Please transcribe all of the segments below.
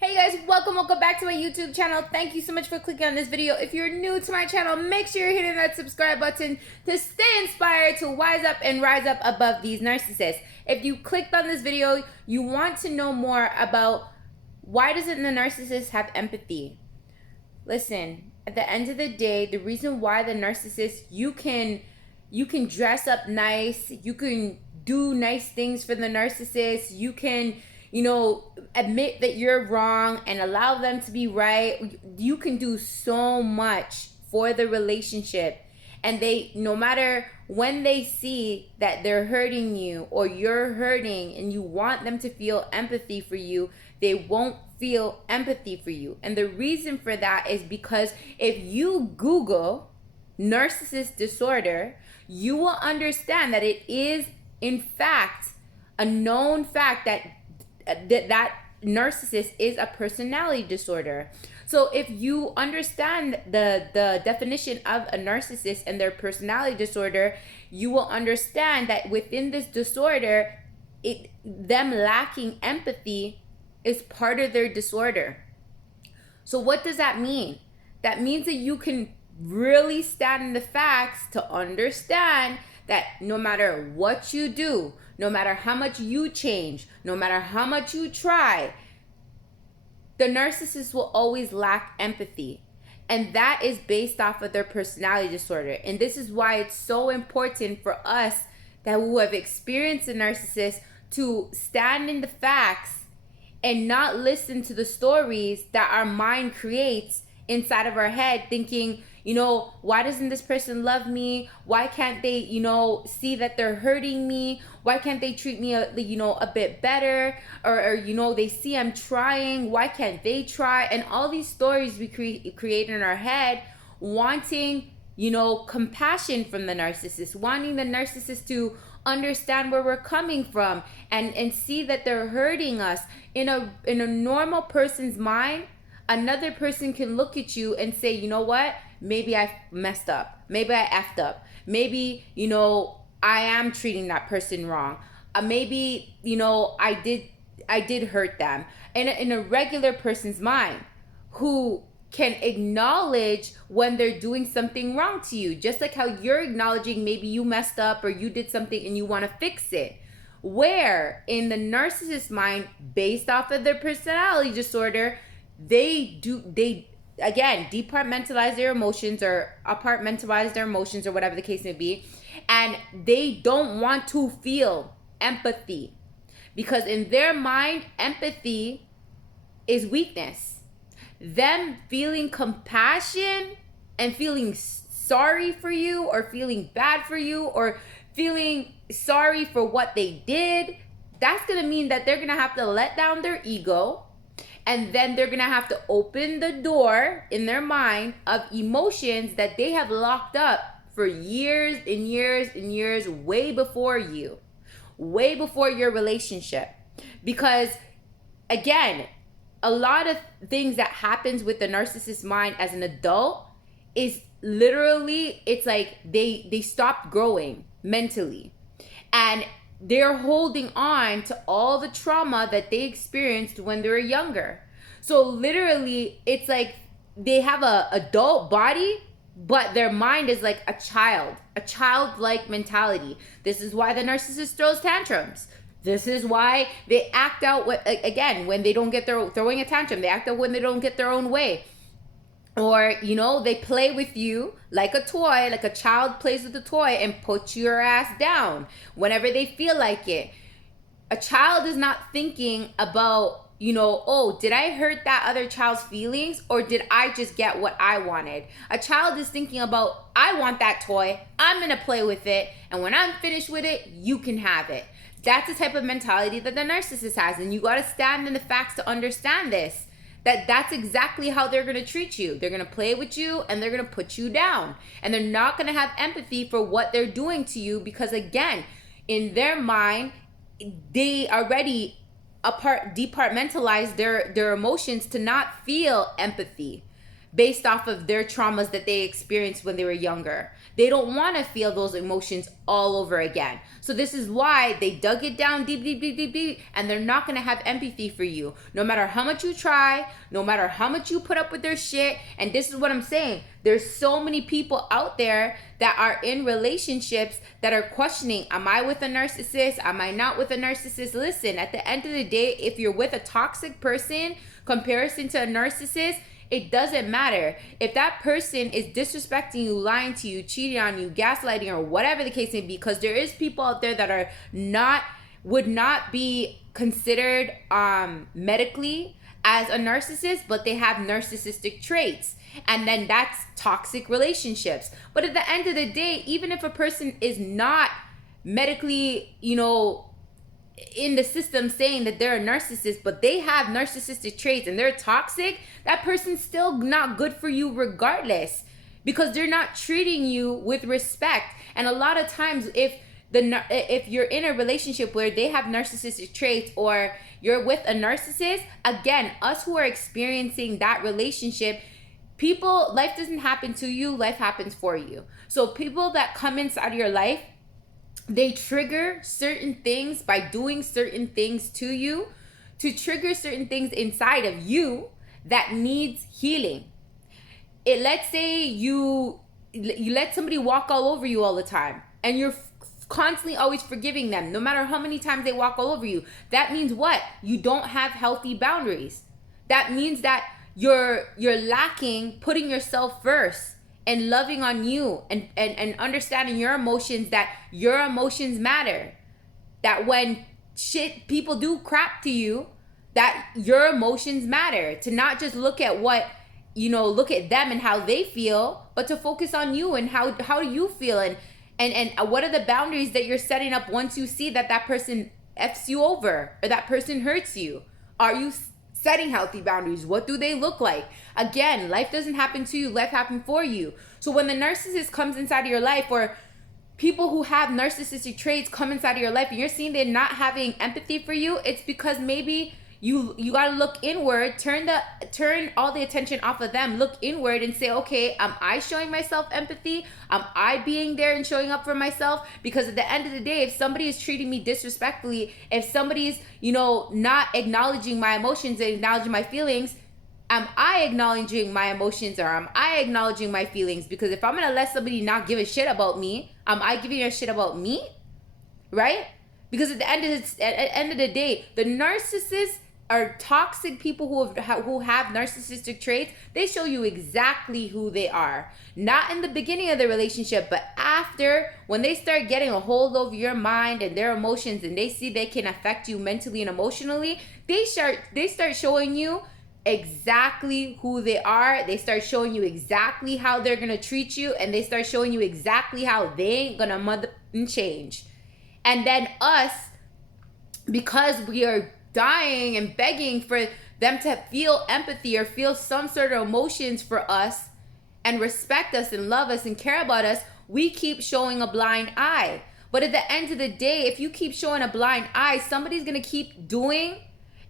Hey guys, welcome back to my YouTube channel. Thank you so much for clicking on this video. If you're new to my channel, make sure you're hitting that subscribe button to stay inspired to wise up and rise up above these narcissists. If you clicked on this video, you want to know more about why doesn't the narcissist have empathy? Listen, at the end of the day, the reason why the narcissist, you can dress up nice, you can do nice things for the narcissist, you can admit that you're wrong and allow them to be right. You can do so much for the relationship. And they, no matter when they see that they're hurting you or you're hurting and you want them to feel empathy for you, they won't feel empathy for you. And the reason for that is because if you Google narcissist disorder, you will understand that it is, in fact, a known fact that narcissist is a personality disorder. So if you understand the definition of a narcissist and their personality disorder, you will understand that within this disorder, them lacking empathy is part of their disorder. So what does that mean? That means that you can really stand in the facts to understand that no matter what you do, no matter how much you change, no matter how much you try, the narcissist will always lack empathy. And that is based off of their personality disorder. And this is why it's so important for us that who have experienced a narcissist to stand in the facts and not listen to the stories that our mind creates inside of our head, thinking, why doesn't this person love me? Why can't they, see that they're hurting me? Why can't they treat me, a bit better? Or they see I'm trying. Why can't they try? And all these stories we create in our head, wanting, compassion from the narcissist, wanting the narcissist to understand where we're coming from and see that they're hurting us. In a normal person's mind, another person can look at you and say, you know what? Maybe I messed up. Maybe I effed up. Maybe, I am treating that person wrong. Maybe, I did hurt them. In a regular person's mind who can acknowledge when they're doing something wrong to you. Just like how you're acknowledging maybe you messed up or you did something and you want to fix it. Where in the narcissist mind, based off of their personality disorder, they again departmentalize their emotions or apartmentalize their emotions or whatever the case may be, and they don't want to feel empathy because in their mind empathy is weakness. Them feeling compassion and feeling sorry for you or feeling bad for you or feeling sorry for what they did, that's gonna mean that they're gonna have to let down their ego. And then they're going to have to open the door in their mind of emotions that they have locked up for years and years and years, way before you, way before your relationship. Because again, a lot of things that happens with the narcissist mind as an adult is literally, it's like they stopped growing mentally. And they're holding on to all the trauma that they experienced when they were younger. So literally, it's like they have a adult body, but their mind is like a childlike mentality. This is why the narcissist throws tantrums. This is why they act out, again, when they don't get throwing a tantrum, they act out when they don't get their own way. Or, they play with you like a toy, like a child plays with a toy and puts your ass down whenever they feel like it. A child is not thinking about, oh, did I hurt that other child's feelings or did I just get what I wanted? A child is thinking about, I want that toy, I'm going to play with it, and when I'm finished with it, you can have it. That's the type of mentality that the narcissist has, and you got to stand in the facts to understand this. That's exactly how they're going to treat you. They're going to play with you and they're going to put you down. And they're not going to have empathy for what they're doing to you because, again, in their mind, they already departmentalize their emotions to not feel empathy. based off of their traumas that they experienced when they were younger. They don't want to feel those emotions all over again. So this is why they dug it down deep, deep, deep, deep, deep, and they're not going to have empathy for you. No matter how much you try, no matter how much you put up with their shit. And this is what I'm saying. There's so many people out there that are in relationships that are questioning, am I with a narcissist? Am I not with a narcissist? Listen, at the end of the day, if you're with a toxic person, comparison to a narcissist, it doesn't matter. If that person is disrespecting you, lying to you, cheating on you, gaslighting, or whatever the case may be, because there is people out there that are would not be considered medically as a narcissist, but they have narcissistic traits. And then that's toxic relationships. But at the end of the day, even if a person is not medically, in the system saying that they're a narcissist, but they have narcissistic traits and they're toxic, that person's still not good for you regardless, because they're not treating you with respect. And a lot of times, if you're in a relationship where they have narcissistic traits, or you're with a narcissist, again, us who are experiencing that relationship, life doesn't happen to you, life happens for you. So people that come inside of your life, they trigger certain things by doing certain things to you, to trigger certain things inside of you that needs healing. Let's say you let somebody walk all over you all the time, and you're constantly always forgiving them no matter how many times they walk all over you. That means what? You don't have healthy boundaries. That means that you're lacking putting yourself first and loving on you, and understanding your emotions, that your emotions matter. That when people do crap to you, that your emotions matter. To not just look at look at them and how they feel, but to focus on you and how do you feel, and what are the boundaries that you're setting up once you see that person F's you over or that person hurts you. Are you setting healthy boundaries? What do they look like? Again, life doesn't happen to you, life happens for you. So when the narcissist comes inside of your life, or people who have narcissistic traits come inside of your life, and you're seeing they're not having empathy for you, it's because maybe you got to look inward, turn all the attention off of them, look inward and say, okay, am I showing myself empathy? Am I being there and showing up for myself? Because at the end of the day, if somebody is treating me disrespectfully, if somebody's, not acknowledging my emotions and acknowledging my feelings, am I acknowledging my emotions, or am I acknowledging my feelings? Because if I'm going to let somebody not give a shit about me, am I giving a shit about me? Right? Because at the end of the day, the narcissists are toxic people who have narcissistic traits. They show you exactly who they are. Not in the beginning of the relationship, but after, when they start getting a hold over your mind and their emotions, and they see they can affect you mentally and emotionally, they start showing you exactly who they are. They start showing you exactly how they're gonna treat you, and they start showing you exactly how they ain't gonna mother change. And then us, because we are dying and begging for them to feel empathy or feel some sort of emotions for us and respect us and love us and care about us, we keep showing a blind eye. But at the end of the day, if you keep showing a blind eye, somebody's gonna keep doing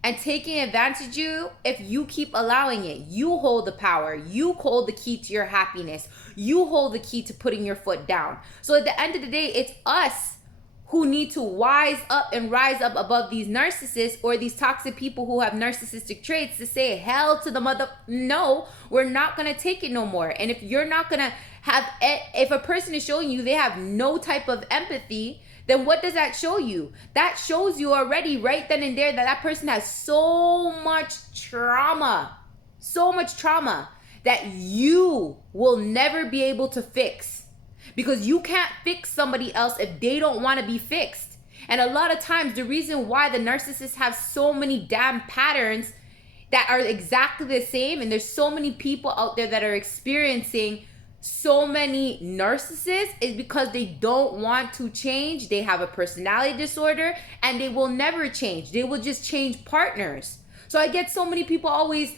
and taking advantage of you if you keep allowing it. You hold the power. You hold the key to your happiness. You hold the key to putting your foot down. So at the end of the day, it's us who need to wise up and rise up above these narcissists or these toxic people who have narcissistic traits, to say, hell to the mother, no, we're not going to take it no more. And if you're not going to have, if a person is showing you they have no type of empathy, then what does that show you? That shows you already right then and there that person has so much trauma that you will never be able to fix. Because you can't fix somebody else if they don't want to be fixed. And a lot of times, the reason why the narcissists have so many damn patterns that are exactly the same, and there's so many people out there that are experiencing so many narcissists, is because they don't want to change. They have a personality disorder, and they will never change. They will just change partners. So I get so many people always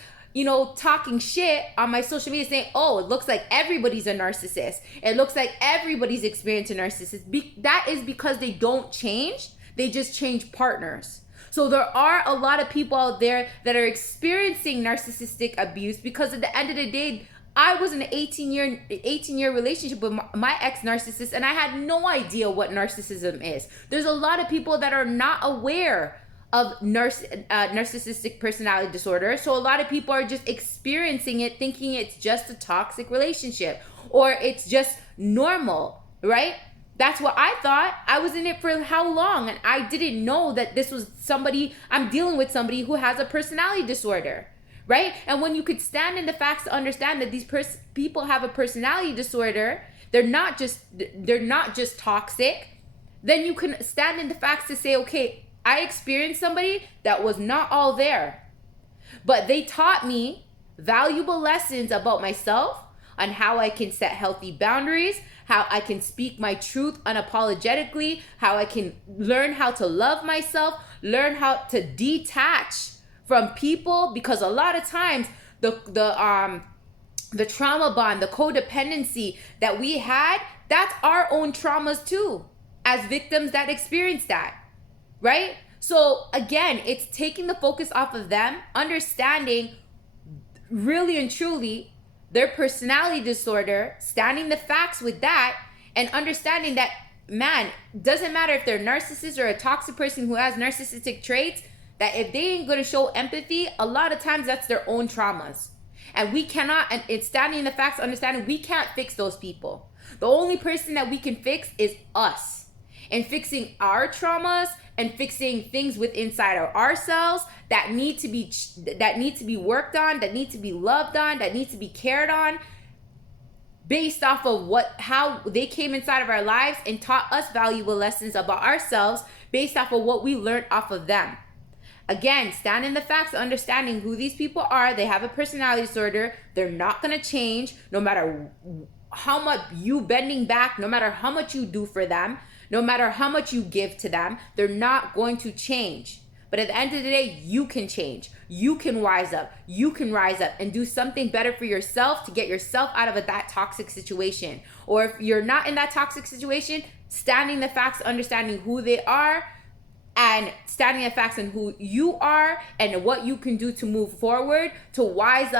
talking shit on my social media saying, oh, it looks like everybody's a narcissist. It looks like everybody's experiencing a narcissist. That is because they don't change. They just change partners. So there are a lot of people out there that are experiencing narcissistic abuse because at the end of the day, I was in an 18-year relationship with my ex-narcissist, and I had no idea what narcissism is. There's a lot of people that are not aware of narcissistic personality disorder. So a lot of people are just experiencing it, thinking it's just a toxic relationship or it's just normal, right? That's what I thought. I was in it for how long? And I didn't know that this was I'm dealing with somebody who has a personality disorder. Right? And when you could stand in the facts to understand that these people have a personality disorder, they're not just toxic, then you can stand in the facts to say, okay, I experienced somebody that was not all there, but they taught me valuable lessons about myself, on how I can set healthy boundaries, how I can speak my truth unapologetically, how I can learn how to love myself, learn how to detach from people, because a lot of times the trauma bond, the codependency that we had, that's our own traumas too, as victims that experience that, right? So again, it's taking the focus off of them, understanding really and truly their personality disorder, standing the facts with that, and understanding that, man, doesn't matter if they're a narcissist or a toxic person who has narcissistic traits, that if they ain't going to show empathy, a lot of times that's their own traumas. And we cannot, and it's standing in the facts, understanding we can't fix those people. The only person that we can fix is us. And fixing our traumas and fixing things inside of ourselves that need to be worked on, that need to be loved on, that need to be cared on, based off of how they came inside of our lives and taught us valuable lessons about ourselves based off of what we learned off of them. Again, stand in the facts, understanding who these people are. They have a personality disorder. They're not going to change no matter how much you bending back, no matter how much you do for them, no matter how much you give to them. They're not going to change. But at the end of the day, you can change. You can wise up. You can rise up and do something better for yourself to get yourself out of that toxic situation. Or if you're not in that toxic situation, standing the facts, understanding who they are, and standing in facts on who you are and what you can do to move forward, to wise up